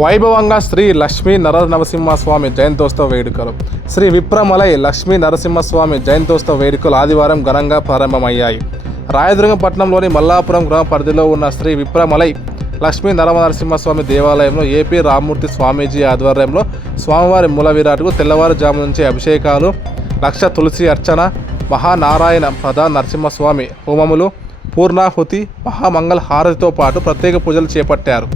వైభవంగా శ్రీ లక్ష్మీ నరసింహస్వామి జయంతోత్సవ వేడుకలు. శ్రీ విప్రమలై లక్ష్మీ నరసింహస్వామి జయంతోత్సవ వేడుకలు ఆదివారం ఘనంగా ప్రారంభమయ్యాయి. రాయదుర్గం పట్టణంలోని మల్లాపురం గ్రామ పరిధిలో ఉన్న శ్రీ విప్రమలై లక్ష్మీ నరసింహస్వామి దేవాలయంలో ఏపీ రామ్మూర్తి స్వామీజీ ఆధ్వర్యంలో స్వామివారి మూల విరాట్కు తెల్లవారుజాము నుంచి అభిషేకాలు, లక్ష తులసి అర్చన, మహానారాయణ ప్రధాన నరసింహస్వామి హోమములు, పూర్ణాహుతి, మహామంగళ హారతితో పాటు ప్రత్యేక పూజలు చేపట్టారు.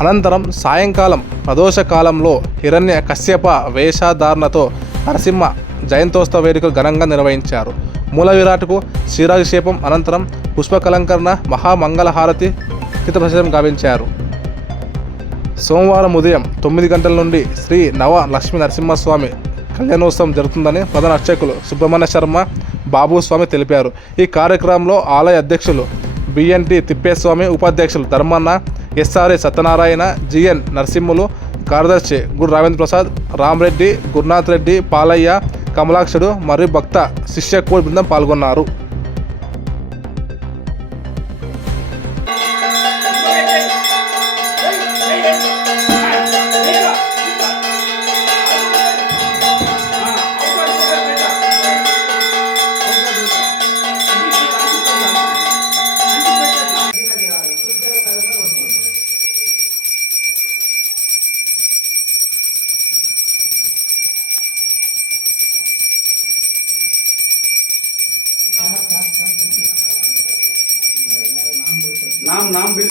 అనంతరం సాయంకాలం ప్రదోష కాలంలో హిరణ్య కశ్యప వేషధారణతో నరసింహ జయంతోత్సవ వేడుకలు ఘనంగా నిర్వహించారు. మూల విరాట్కు క్షీరాభిషేకం అనంతరం పుష్పకలంకరణ, మహామంగళ హారతి చిత్తప్రసాదం గావించారు. సోమవారం ఉదయం 9 గంటల నుండి శ్రీ నవ లక్ష్మీ నరసింహస్వామి కళ్యాణోత్సవం జరుగుతుందని ప్రధాన అర్చకులు సుబ్రహ్మణ్య శర్మ, బాబుస్వామి తెలిపారు. ఈ కార్యక్రమంలో ఆలయ అధ్యక్షులు బిఎన్టి తిప్పేస్వామి, ఉపాధ్యక్షులు ధర్మన్న, ఎస్ఆర్ఏ సత్యనారాయణ, జిఎన్ నరసింహులు, కార్యదర్శి గురు రావేంద్ర ప్రసాద్, రామరెడ్డి, గురునాథ్ రెడ్డి, పాలయ్య, కమలాక్షుడు మరియు భక్త శిష్య కోడి బృందం పాల్గొన్నారు. नाम बिल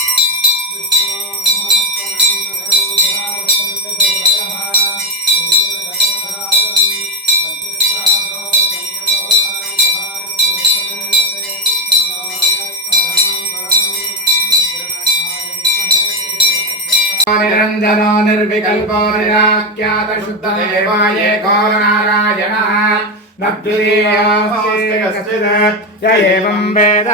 निरंजनो निर्विकल्पो निराख्यात शुद्ध देवाय घोर नारायणः नद्वितीयोऽस्ति कश्चित् य एवं वेद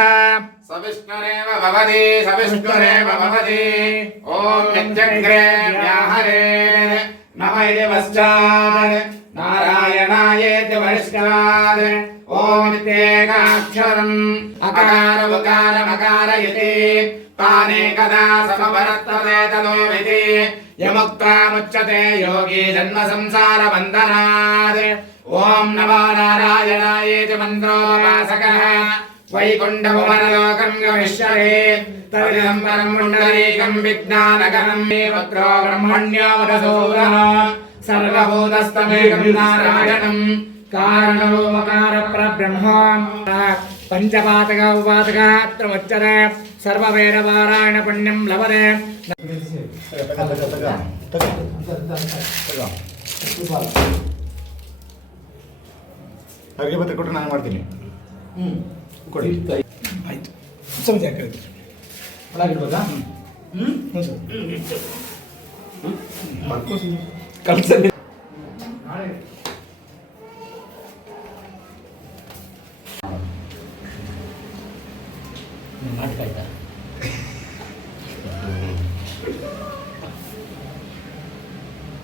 सविष्णुरेव भवति सविष्णुरेव भवति ॐ यज्ञग्रे व्याहरे नम इति पश्चात् नारायणायेति वरिष्ठात् ॐ इत्येकाक्षरम् अकार उकार मकार इति तानेकदा समवर्तते तदोमिति यमुक्त्वा मुच्यते योगी जन्म संसार बन्धनात् ॐ नमो नारायणायेति मन्त्रोपवासकः वैकुण्ठभुवनलोकं गमिष्यते तदिदं परं पुण्डरीकं विज्ञानगणं मे वक्रो ब्रह्मण्यो वदसूरः सर्वभूतस्तमेकं नारायणं कारणोपकार परब्रह्म पंचपातक उपातक त्रमुच्यते सर्ववेदपारायण पुण्यं लभते ಅರ್ಗೆ ಪತ್ರ ಕೊಟ್ಟು ನಾನು ಮಾಡ್ತೀನಿ ಕೊಡಿ ಆಯ್ತು ಸಮಜ ಹಾಕಿರ್ತೀವಿ ಒಳಗಿಡ್ಬೇಕಾ ಹ್ಞೂ ಸರ್ ಕಳ್ಸಲ್ಲಿ ನಾಟಕ ಆಯ್ತಾ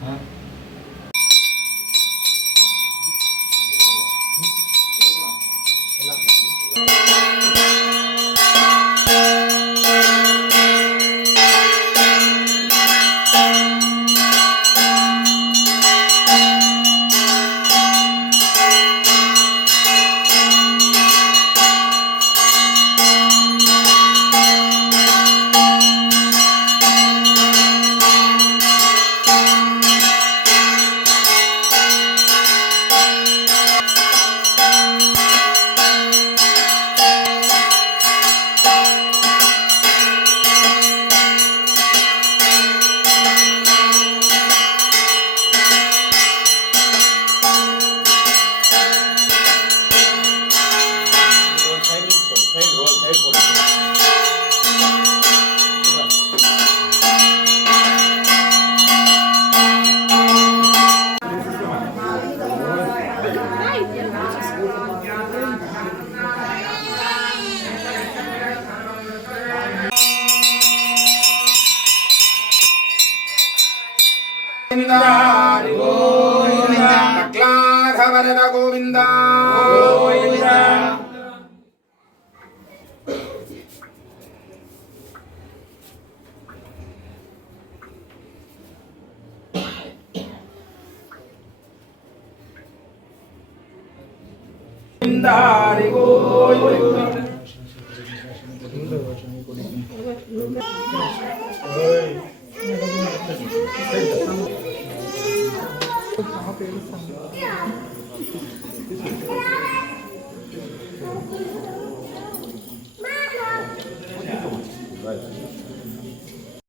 ಹಾಂ వరద గోవింద ಗೋವಿಂದಾರಿಗೋ Right.